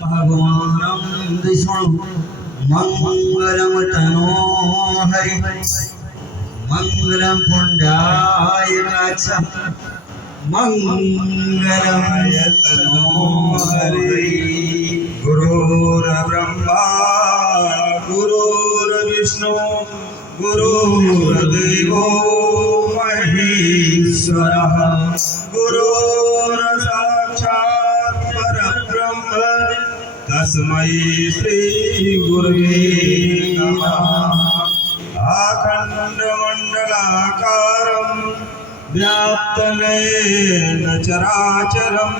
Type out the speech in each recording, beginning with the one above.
भगवानं विष्णु मंगलम तनो हरि मंगलम पुंडाय काक्षा मंगलम तनो हरि गुरुर्ब्रह्मा गुरुर्विष्णु गुरुर्देवो महेश्वरः गुरुर्साक्षात् परब्रह्म तस्मै श्री गुरुवे नमः। अखण्डमण्डलाकारं व्याप्तं चराचरं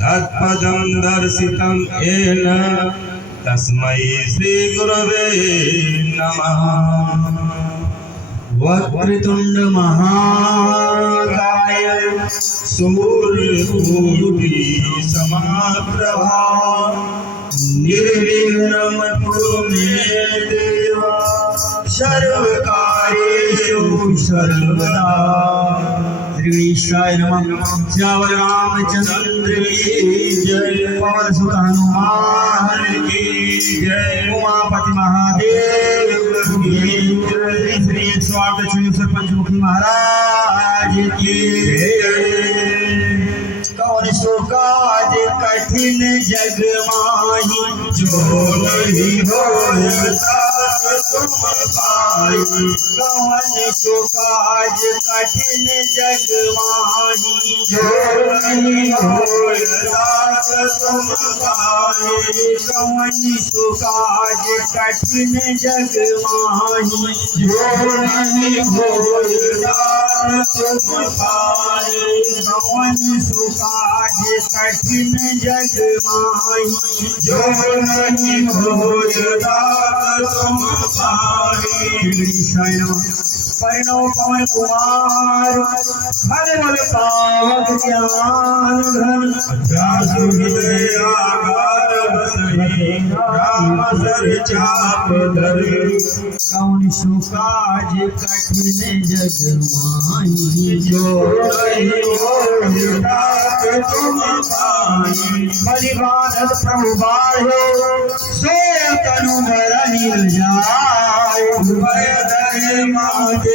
तत्पदं दर्शितं येन तस्मै श्री गुरुवे नमः। वक्रतुंड महाकाय सूर्यकोटि समप्रभा निर्विघ्नं कुरु मे देव सर्वकार्येषु सर्वदा। श्री गणेशाय नमः। श्यावर रामचंद्र की जय, पवन सुत हनुमान की जय, उमापति महादेव की जय, श्री 108 पंचमुखी महाराज की जय। कौन सो काज कठिन जग माही जो नहीं होता तुम पाई। कौन सो काज कठिन जग माही जो नहीं होता तुम पाई। कौन सो काज कठिन जग माही जो नहीं होता तुम पाई। कौन सो काज कठिन जग माही जो नहीं होता तुम पाई। परिणव पवन कुमार हर बल पावक ज्ञान घन आगार बसहि राम सर चाप धरे। कौन सो काज कठिन जग माही जो नहीं होता तुम पाई। बलिबाधत प्रभु बाढ़ो सोय तनु धर नील जाय। भय धरे महादेव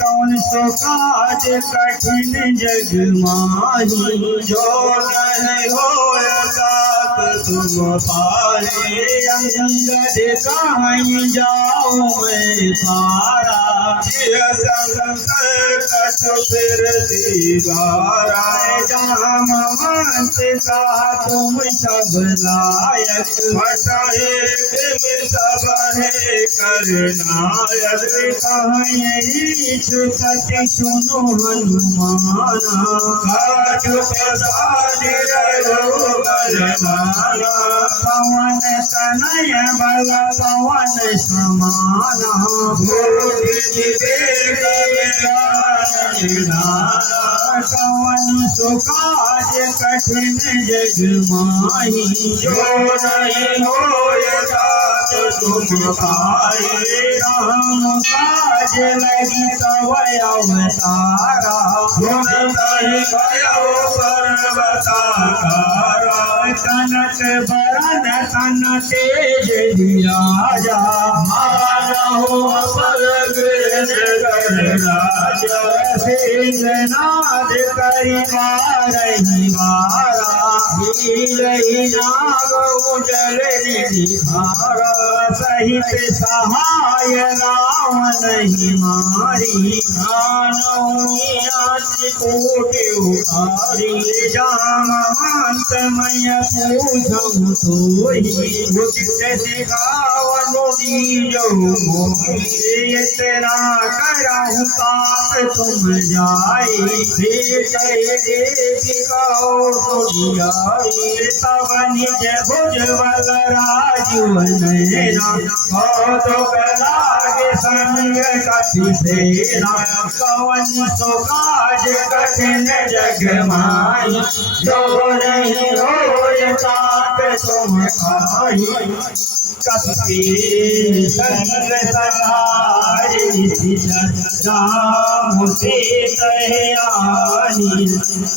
कौन सो काज कठिन जग माही जो नहीं होता तुम पाए। अंगद कहीं जाऊं मैं पारा संकट फिर दीवारा। जाम मंत का तुम सब लायक हटाए सब है करनायक। कहीं छुपति सुनो हनुमाना काज प्रसाद पवन तनय बल पवन समाना। कौन सो काज कठिन जग माही जो नहीं होता तुम पाए। राम काज लगी तव अवतारा पर्वताकारा। कनक बरन तन तेज दिया जा मानो राजा। सिंहनाद करिवारहि वारा हीरहि नाग उजल निधारा। सहित सहाय राम नहीं मारी कोटि उतारी। जामवंत मय पूछऊँ सोई उचित सिखावनु दीजो मोहि। इतना करहु पाप तुम जाई तब निज भुजबल राजीव नैना। तो लागे संग कपि सेना। कौन सो काज कठिन जग माही जो नहीं होता तुम पाई। कपि संग सहारे राम से तयानी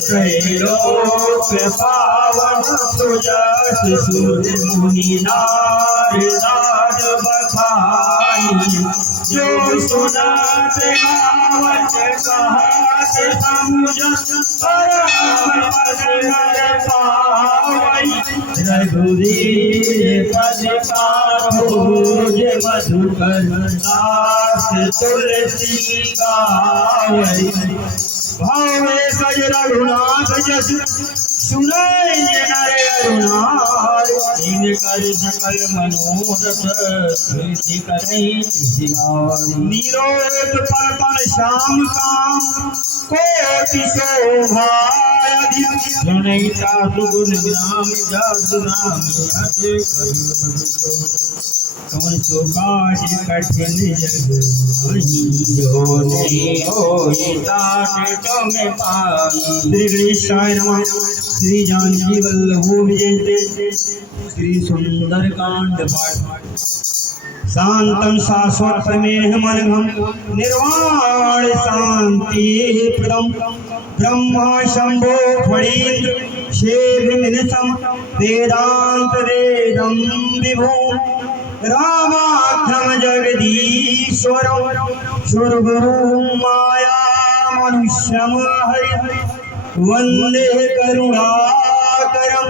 त्रैलोक पावन सुजस सुर मुनि नारद बखानी जो सुनत गावत कहत समुझ परम पद पावई रघुवीर पद पाभोज मधुकर दास तुलसी गावई भावे सज रघुनाथ जस सुनय नर अरुणार इनकर सकल मनोरथ सिद्धि करई निरोध परतन श्याम काम कोटि शोभायधि प्रणयिता सुगुण ग्राम जस नाम कौन सो काज कठिन जग जो नहीं होई ताके तुम्हें पाई। श्री गणेशाय नमः। श्री जानकी वल्लभो विजयते। श्री सुंदर कांड पाठ। शांतं शाश्वत परमेहमनघं निर्वाण शांति प्रदं ब्रह्मा शंभो फणीन्द्र शेषनिधं वेदांत वेदं विभो रामाख्यं जगदीश्वरं सुरगुरुं माया मनुष्यं हरि वंदे करुणाकरं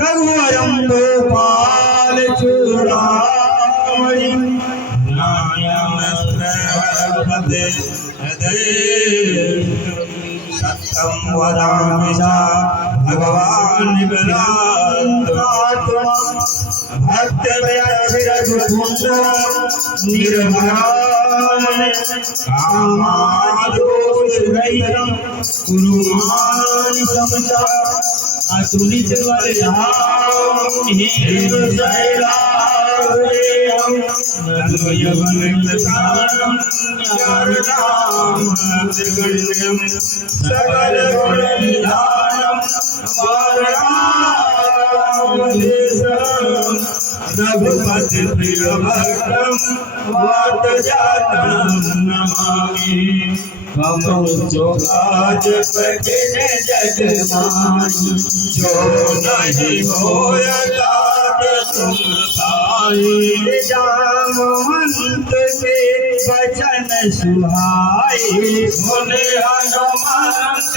रघुवरं गोपाल चूड़ामणि सत्यं वदामि च भगवान् गणात्मा भक्तव्यभिरघुकुंड निर्भरामण कामादोषरहितं कुरुमानि समता अतुलित बलधाम हेतु शैलावरेयं नन्दयवनन्दसारं ज्ञानदां त्रिगुण्यं सकलगुणनिधानं वाराणसीं रघुपति प्रियभक्तं वातजातं नमामि। जो काज कठिन जग माही जो नहीं होया तुम पाए जामवंत के वचन सुहाए सुन हनुमंत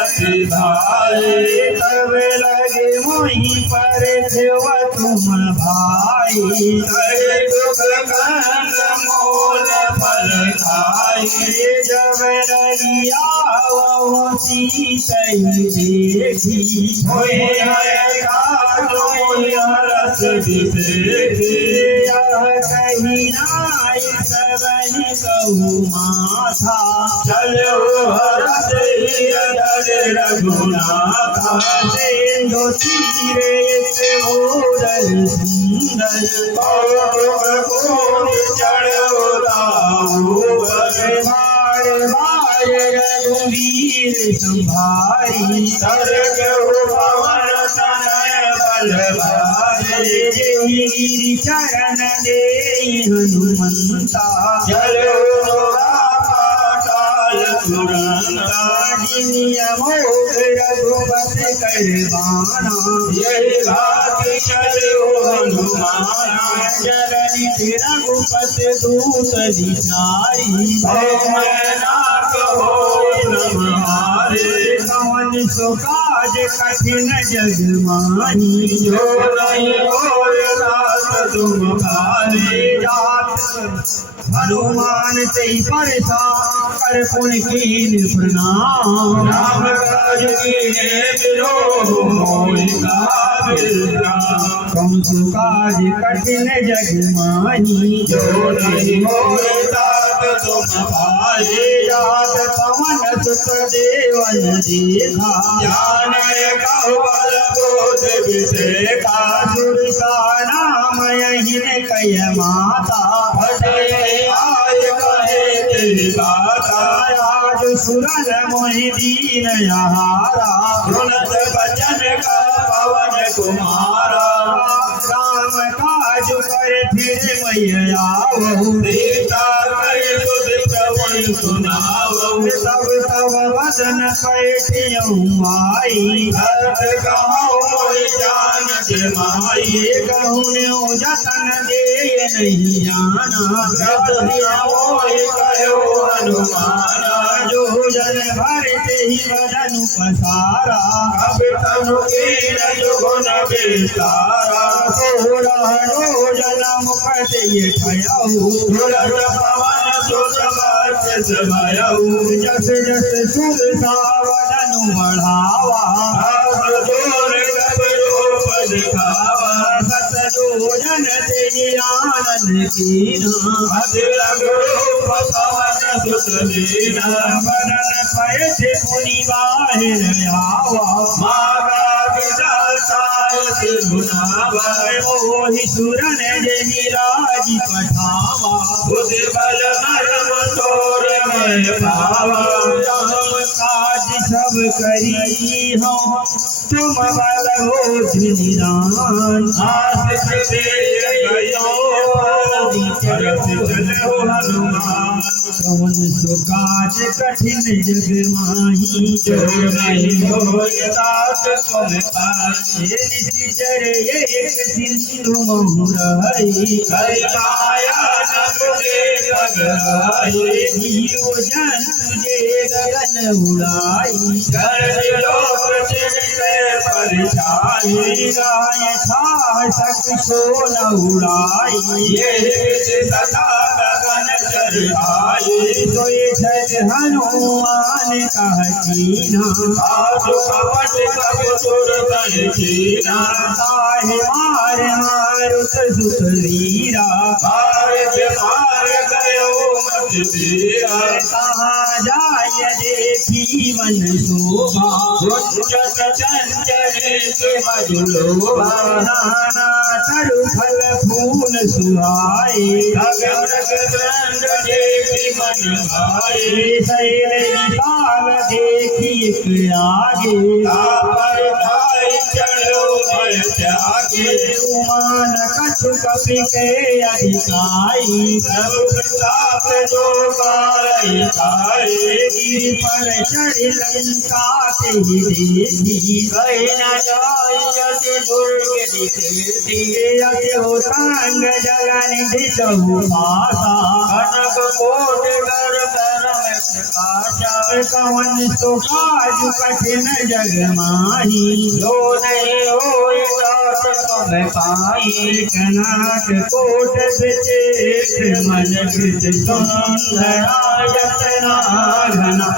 अति भाई तब लगे वहीं पर देव तुम भाई दुख कंद मोल फल खाए जब रगिया देखी होए रस कही नाय सबनि कहु माथा चलो हरस रघुनाथा सिंधु तीरे मोरल सुंदर चढ़ो बार बार रघुवीर संभारी सर्ग पवन तनय बलभारी गिरि चरण दे हनुमंता चलो पाताल तुरंता मोग रघुपत करवाना यही बात चलो हनुमाना चरणी रघुपत दूत विचारी कौन सो काज कठिन जग माही जो नहीं होया तुम भारे जात हनुमान से परेशान कर पुन कीन प्रणाम राम काज कीने कौन सो काज कठिन जग माही जो नहीं होया तुम भारे जात पवन सुत देवन देखा ज्ञान कौशल बोध विषेका सुरता नाम यही कय माता भटे आय कहे तेरी गाथा आज सुरन मोहि दीन यहारा सुनत बचन का पवन कुमारा राम काज कर फिर मैया सीता कई सुध प्रभु सुनावो सब सब वदन पैठियौ माई भक्त कहौ मोहि जान के माई कहूँ जतन दे नहीं जाना कहो हनुमाना जो जन भरते ही वदन पसारा अब तनु कीन जो गुण विस्तारा सोरहनो जन मुखत ये ठयऊ धुरत पवन सुत वर्ष भयऊ जस जस सुर सावदन बढ़ावा जोर कबरो दिखावा सतजोजन तेरी आनंद कीना अदिलग रूप पवन सुत लीना वरन पैठे मुनि बाहिर आवा मागा विदासाय सिरुनावा मोहि सुरन जनि राज पठावा बुध बल मर्म तोर मैं पावा राम काज सब करी हो तुम बल हो निदान आशिष दे गयो करत चलो हनुमान कौन सो काज कठिन जग माही जो नहीं होय तात तुम पाए निश्चर एक सिंधु मोहराई हरि माया न तुझे पगराई जीव जन तुझे गगन उड़ाई कर लोक चिरते परछाई गाय था सक सोल उड़ाई ये सदा गगन चढ़ाई सोए छल हनुमान कह कीना साधु कपट कप सुर तन कीना ताहि मार मारुत सुत वीरा मार मार गयो मत तेरा कहाँ जाय देखी मन शोभा गुंजत चंचल मधुलोभा नाना तरु फल फूल सुहाए गगन गगन देखी मन भाए शैल विशाल देखी आगे पर धाय चढ़ो भय त्यागे उमान कछु कपि के अधिकाई सब प्रताप जो पारई खाए गिर पर चढ़ लंका ते देखी गए न जायति दुर्ग दिखे अति हो संग जगन दिशहु पासा कनक कोट गर करम प्रकाशा कवन सो काज कठिन जग माही जो नहीं होय तात तुम पाई कनक कोट विचेत मन कृत सुंदरायत नागना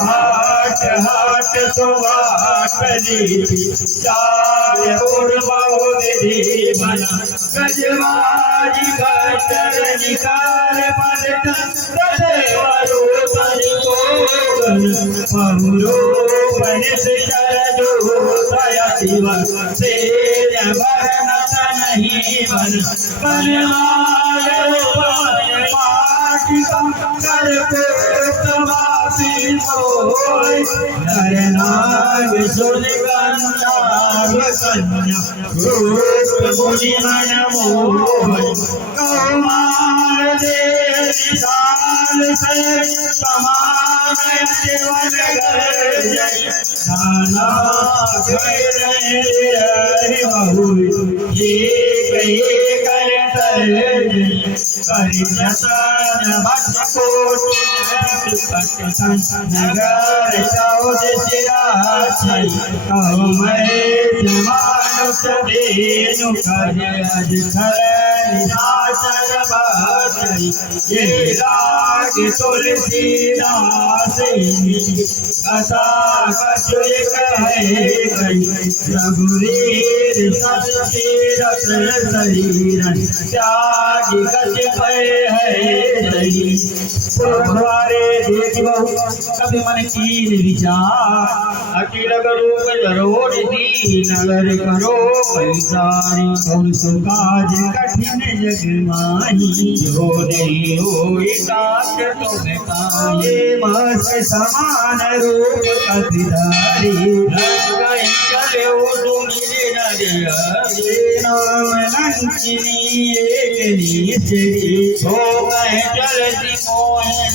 हाट हाट सुहाट रीति चार पूर्व विधि बना गजवाजी गटर निकाल पलटन पहुरो बनिस चरजो दया शिवन से भरन नहीं बन बनवायो कर तवासी होय नरनाग सुन गंधार कन्या रूप मुनि मन मोह कौमार दे निशाल से समान जीवन घर नाना गए बहु ये कहे करियतन भक्त कोटि नगर चौद सिराछई कहु मैं मानुष देनु खरज खर निशाचर बाछई ये राग तुलसीदास कथा कछु कहे गई रघुवीर सतीरथ शरीरन त्यागी कछ है रही तुम्हारे देख बहु कभी मन कीन विचार अखिल रूप धरो निधि नगर करो पैसारी कौन सो काज कठिन कठिन जग माही जो नहीं होई तात तुम पाए मस्त समान रूप कतिधारी रंग चले तुम नाम लंकिनी एक नीचरी हो गए चलती मोहन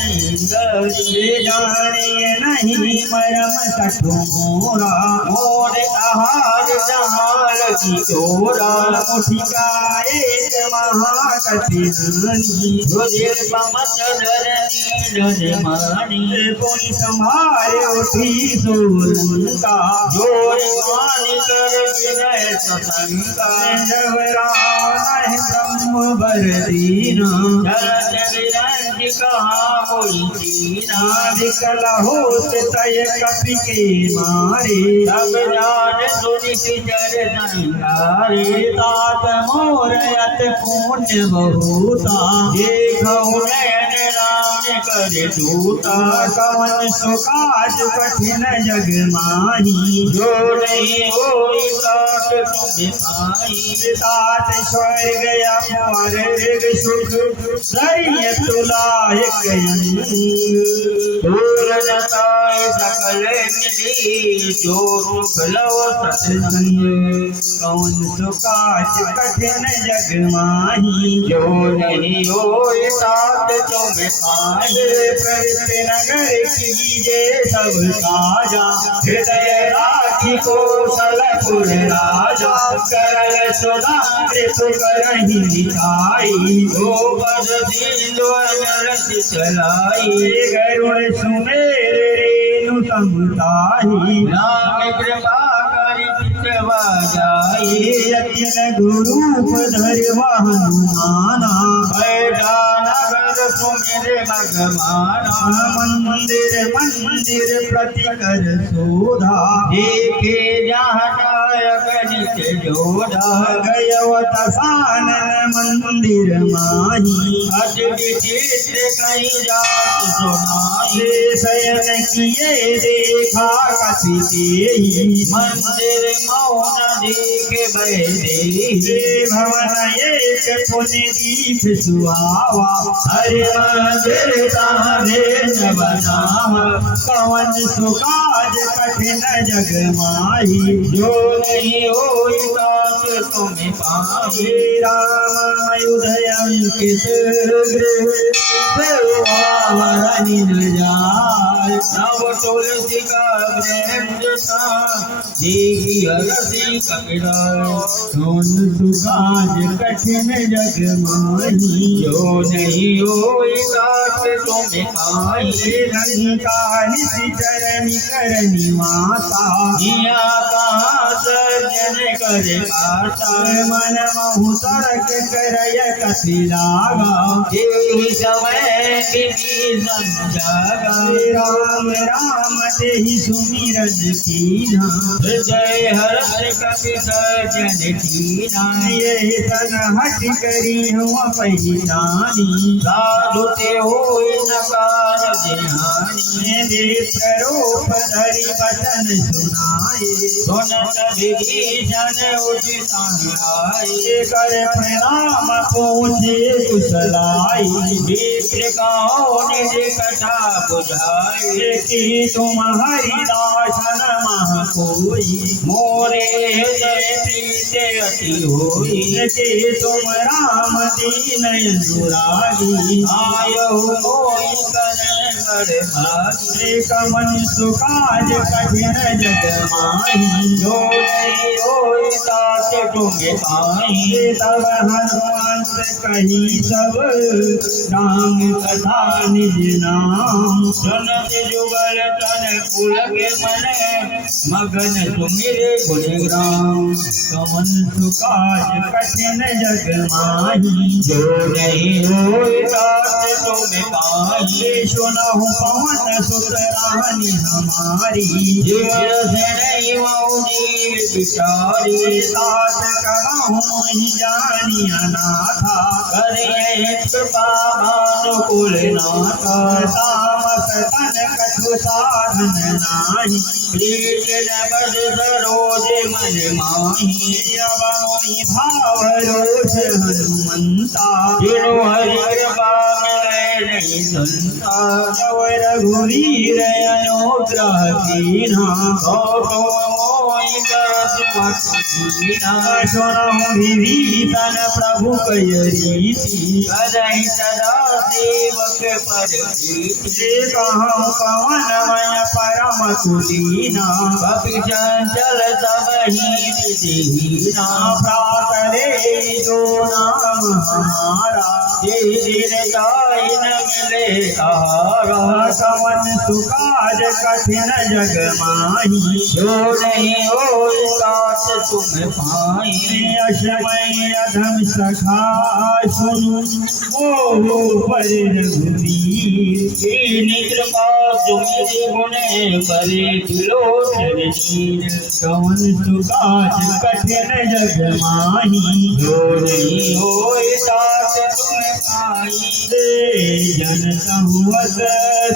जानिए नहीं मरम सठो मोरा मोर आहार जाल की तोरा मुठिका एक महाकथिनी गुजर पमत डर मानी पुनि संभारे उठी सोलंका जोर मान कर विनय सतंका जबरान ब्रह्म बर दीना जरत विरंज कहा बोली दीना विकल होत तय कपि के मारे तब जान सुनि जर संगारे तात मोर अत पुण्य बहुता देखौ नयन राम कर दूता कवन सुकाज कठिन जग माही जो नहीं होई तात तुम पाई तात स्वर्ग अमर सुख सरिय तुलायक पूर्णताय सकल मिली जो सुख लव सत्संग कौन सुकाज कठिन जग माही जो नहीं होई तात तुम पाए प्रवृत्ति नगर कीजे सब काजा हृदय राखी कौशलपुर राजा करल सुधा कृपु करहि मिठाई गोबर दीन रस चलाई गरुड़ सुमेर रेणु समताही राम कृपा करि चितवा जाई अखिल गुरूप धरवा हनुमाना बैठा नगर सुमिर मगमाना मंदिर मंदिर प्रति कर सोधा देखे जहाँ गणित जोधा गयवत सानन मंदिर माही अज विचित्र कहीं जात सुनाई शयन किए देखा कति देही मंदिर मौन देख बैदे भवन एक पुण्य दीप सुहावा हरे मंदिर तारे न बनावा कवन सुकाज कठिन जग माही जो नहीं होई तात तुम पाए रामायुध अंकित नव तुलसी का देखी हरसी कपिड़ा सोन सुकाज कठिन जग माही जो नहीं होई तात तुम पाए लंका निधि चरणी करनी माता जिया कहा सजन कर पाता मन महु सरक करय कति लागा देहि समय विधि संजागा राम राम देहि सुमिरन कीना हृदय हर्ष कपि सजन कीना यही सन हट करी हुआ पहिचानी साधु ते होई नकार ध्यानी दिल रूप धरि वचन सुनाए सुनत विभीषण उदित आए कर प्रणाम पूछे कुशलाई विप्र कहो निज कथा बुझाए कि तुम हरिदासन मह कोई मोरे हृदय प्रीत अति होई कि तुम राम दीन अनुरागी आयो मोहि करण कर भागी कमन सुकाज कठिन जग माही जो नहीं होई तात तुम पाई तब हनुमंत कही सब राम कथा निज नाम सुनत जुगल तन पुलक मन मगन सुमिर गुणग्राम कमन सुकाज कठिन जग माही जो नहीं होई तात तुम पाई सुनहु पवन सुत रानी हमारी जीवन नहीं मौनी बिचारी तात करहु मोहि जानी अनाथा करे कृपा भानुकुल नाथा दास तन कछु साधन नाही, प्रीत बद सरोज मन माही, अब मोहि भाव रोष हनुमंता, जिनो हरि कृपा मिलै नहीं संता, जब रघुवीर अनुग्रह कीन्हा, मोहि दरस पठीना, सुनहुँ विभीषण प्रभु कय रीति, करहि सदा सेवक पर प्रीति, कहूँ पवन मय परम कुलीना, कपि चंचल सबहि विधिहीना, प्रात ले जो नाम हमारा, दीनताई न मिले तारा, कवन सुकाज कठिन जग माही, जो नहीं होय तात तुम पाई, अक्षय अधम सखा सुनु मोह पर रघुवीर, दीन कृपा सुमिरि गुण बरे बिलोचन नीर, कवन सुकाज कठिन जग माही, जो नहीं होय तात तुम पाई, जन संवत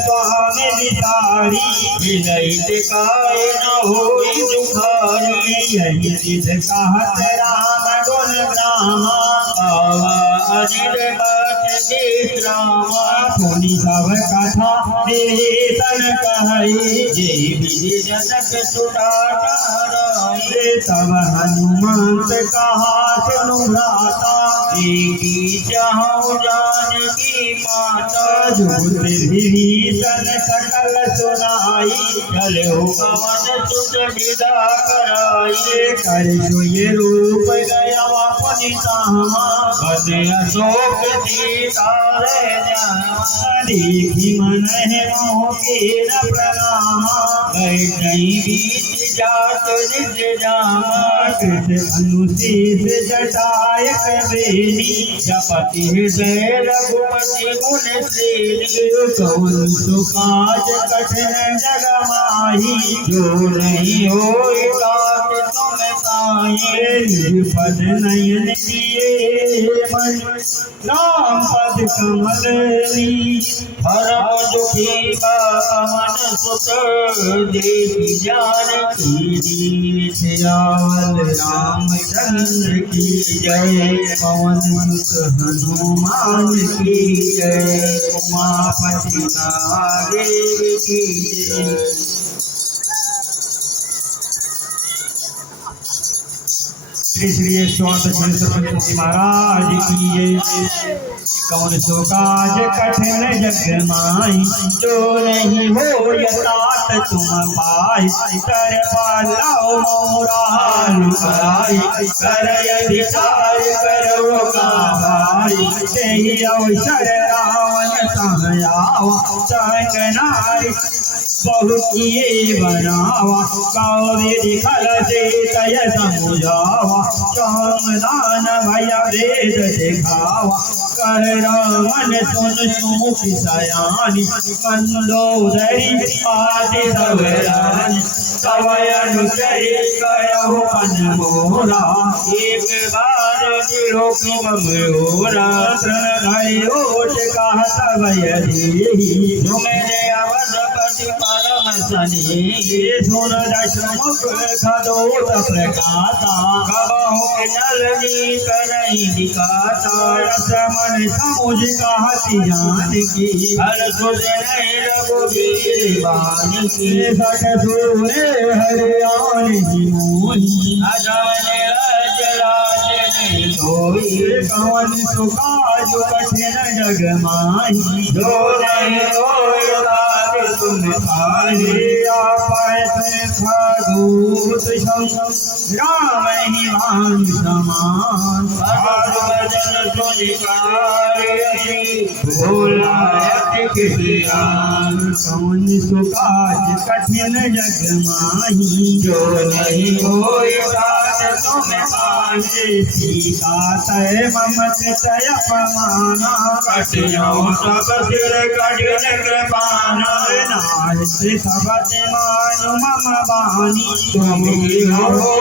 स्वामी विचारी, विलय काय न होई दुखारी, यही सिद्ध कहत राम गुण ग्रामा, पावा अनिल बट देश रामा, पुनि सब कथा देसन कहि, जे विधि जनक सुता टहराए, तब हनुमंत कहा सुनु भ्राता, देखी चाहूं जानकी माता, जो विभीषण सकल सुनाई, चलो पवन सुत विदा कराई, कर ये रूप गया पुनि तामा, बन अशोक सीता रे जामा, देखी मन है मोह के न प्रणामा, बैठई बीच जात निज जामा, कृत अनुशेष जटायक बेनी, जपति हृदय रघुपति गुण श्रेणी, कवन सुकाज कठिन जग माही, जो नहीं होय तात तुम पाई, निज पद नयन किए मन, राम पद कमल ली, परम दुखी पवन सुत, देवी जानकी दीन, सियावल रामचंद्र की जय, पवन सुत हनुमान की जय, उमापति महादेव की जय। श्री श्री स्वामी सरस्वती महाराज की जय। कौन सो काज कठिन जग माई, जो नहीं हो तात तुम पाई, कर पालो मोरा लुकाई, कर अधिकार करो का भाई, यही अवसर रावण सहयावा, संग नारी बहु किए बनावा, कावेरी खल से तय समुझावा, दान भय वेद दिखावा, कर रामन सुन सुख सयानी, मंदोदरी आदि सब रानी, सवय अनुचरी करहु पन मोरा, एक बार दिलो की ममोरा, धरि ओट कहा सवय देहि, तुमने अवधपति परम सनी, सुन दशमुख खदोत प्रकाता, कबहु नलनी करई दिखाता, रसमन समुझ कहति जानकी, हर सुर नहीं रघुवीर बानी, सठ सुरे हरियाणि मोही, अजाने राज राज नहीं सोई, कवन सुकाज कठिन जग माही, जो नहीं होय तात तुम पाई, दूत राम ही मान समान, भजन भोला कौन सुकाज कठिन जग माही, जो नहीं होय तात तुम पाई, सीता तय ममत तय अपमाना, कटियो सब सिर कठिन कृपाना, नाथ सबत मानु मम बानी तुम ही हो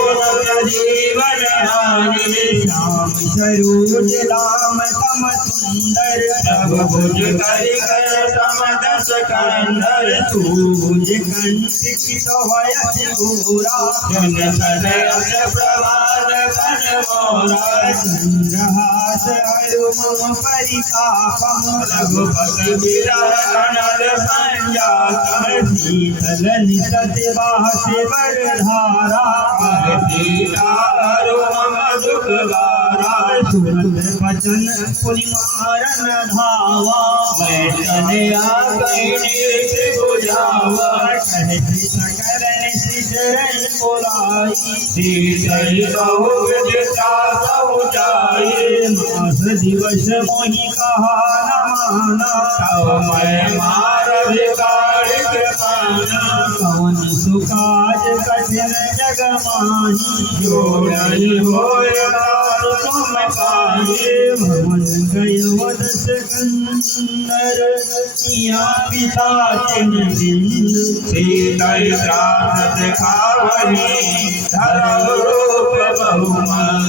जीवन हानि श्याम सरोज राम सम सुंदर सब भुज कर समदस कंदर सूज कंठ की सोहयत पूरा जन सदयस प्रभात बन मोरा चंद्रहास हरु मम परितापम रघुपति विरह कनल संजातम शीतल निसत बास वरधारा सीता हरु मम दुख गारा सुनत वचन पुनिमारन धावा मैं तनया कैसे बुझावा कहति सकरन सिजरन बोलाई सीतल बहु दिशा समुचाई मास दिवस मोहि कहा न माना तव मैं मार भिखार कृपाना कौन सुकाज कठिन जग माही जो नहीं होय तुम पाए भवन गय वदस कंदर किया पिता तिन दिन सीतल त्रास दिखावनी धर्म रूप बहुमान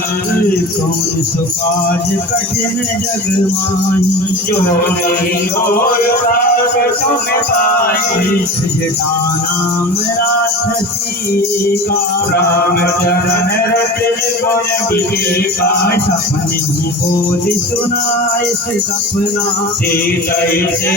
कौन सुकाज कठिन जग माही जो नहीं होय तुम पाए सृजता नाम राक्षसी का राम चरण रतिन गुण विवेका सपने बोध सुनाए से सपना सीतल से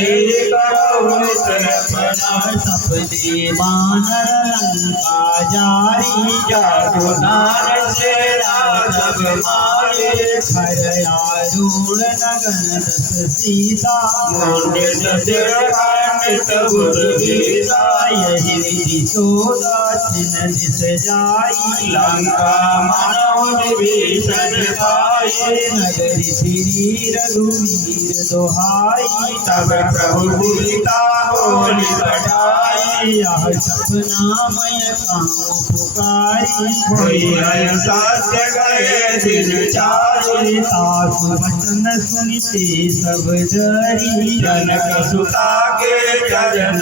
करो सपना सपने बानर लंका जारी जातो नार से राघव मारे खर आरूढ़ नगन दस सीता मुंडे सिर खंडित बुध गीता यही विधि सोदासिन दिस जाई लंका मानव विभीषण पाए नगरी फिरी रघुवीर दोहाई तब प्रभु सीता बोली बढ़ाई यह सपना मय कहूँ पुकारी कोई सत्य गए दिन चारी सासु वचन सुनते सब डरी जनक सुता के चरण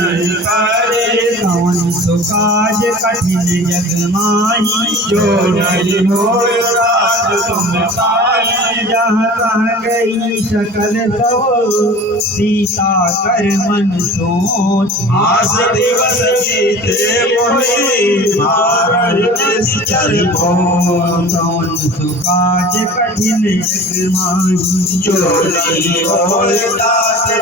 करे कौन सुकाज कठिन जग माही जो नहीं होय तुम पाए जहाँ कह गई सकल सब सीता कर मन सोच आस दिवस जीते मोहि भारत चर कौन सुकाज कठिन जग माही जो नहीं होय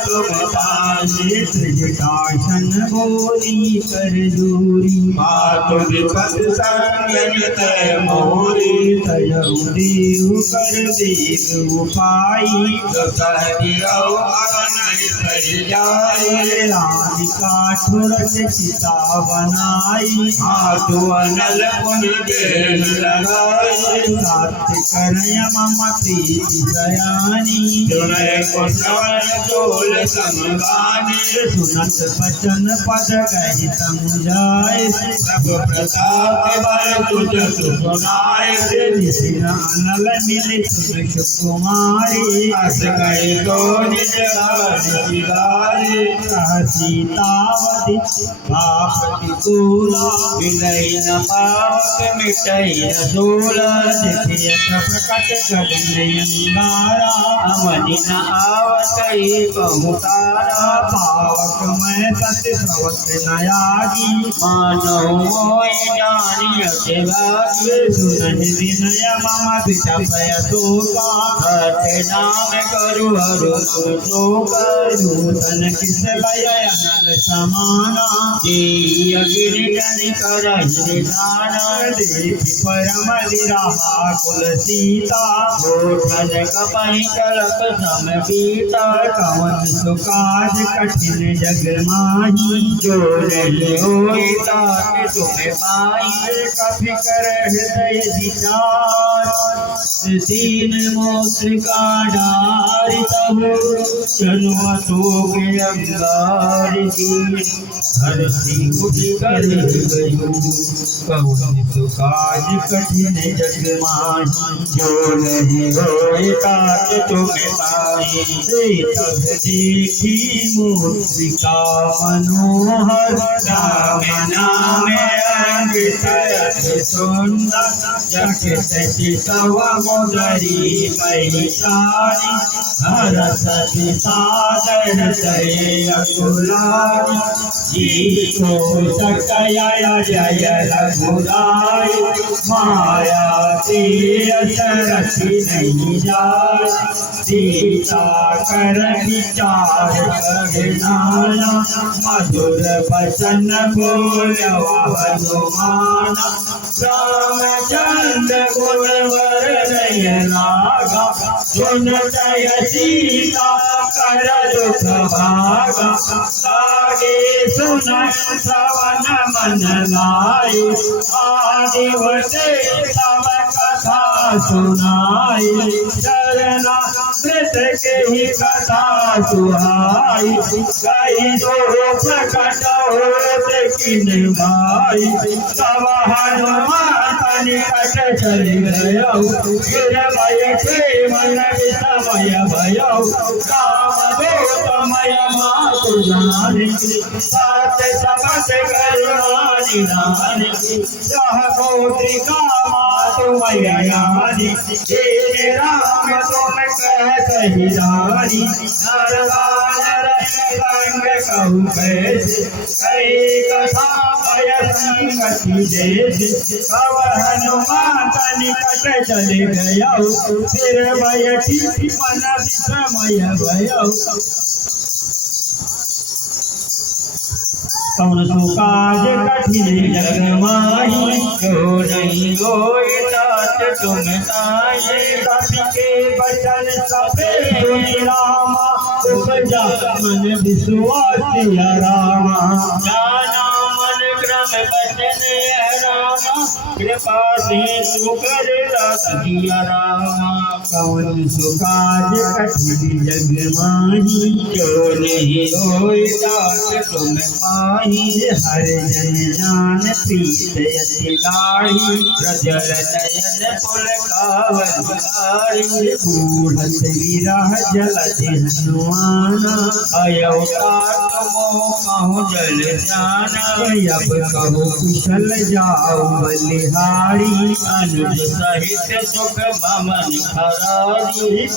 तुम पाए सृजटाशन बोली कर दूरी मातु विपत संगत मोरी तयउ देव कर देव उपाई कह दियो अगन सर जाए राधिका ठुरस सीता बनाई हाथु अनल पुन देन लगाई सात्य करय मम प्रीति सयानी सुनय कुशवन चोल समगाने सुनत बचन पद गहि समुझाए सब प्रताप बर तुझ सुनाए अनल मिल सुन सुकुमारी अस गए तो निज गारी कह सीतावती प्रतिकूला विलय न पावक मिटई न सोला देखियत प्रकट गगन अंगारा अवनि न आवतई बहुतारा पावक मैं सत्य प्रवत नयागी मानव मोय जानियते भाग्य सुनन विनय मम विचपय शोका हठ नाम करु हरु शोक दूतन किस लय अनल समाना जी अग्नि जन करहि निधान देखि परम विरहा कुल सीता गोठन कपहि कलप सम पीता कवन सुकाज कठिन जग माही जो नहीं होय तात तुम पाई कभी कर हृदय विचार दीन मोत्रिका डारि तब चनु अशोक अंगार की हरसी उठि कर गयो कवन सुकाज कठिन जग माही जो नहीं होय तात तुम पाई तब देखी मूर्तिका मनोहर राम नाम अति सुंदर जगति तव मुदरी पहिचानी हरसति सादर जय अकुलारी जीतो सकया जय रघुराई माया तीर सरसी नहीं जाय सीता कर विचार करनाया मधुर वचन बोलवा हनुमान रामचंद्र गुणवर नयनागा सुन जय सीता कर दुख भागा लागे सुन श्रवण मन लाई आदि वर्षे तव कथा सुनाई चरना मृत के ही कथा सुहाई कहीं दो प्रकट होत किन भाई तब हनुमान निकट चल गयो फिर भय के मन विषमय भयो काम भूतमय मातु जानी सात सबस करुणा निधानी यह गोत्रिका मातुमय यानी हे राम तुम कहत ही जानी नरवानर संग कहु कैसे कई कथा भय संगति जैसे कव हनुमान निकट चले गयो फिर भय मन विषमय भयो कौन सो काज कठिन जग माही जो नहीं होई तात तुम ताये कपि के बचन सबे सुनि रामा उपजा मन विश्वास रामा जाना मन क्रम बचन रामा कृपा से कर दिया रामा कौन सो काज कठिन जग माही जो नहीं होई तात तुम पाही हर जन जान प्रीत यति गाढ़ी प्रजल नयन पुलकावरी बूढ़त विरह जलति हनुमाना अयवतात मोह कहूँ जल जाना अब कहूँ कुशल जाऊ बलिहारी अनुज सहित सुख ममन खरारी।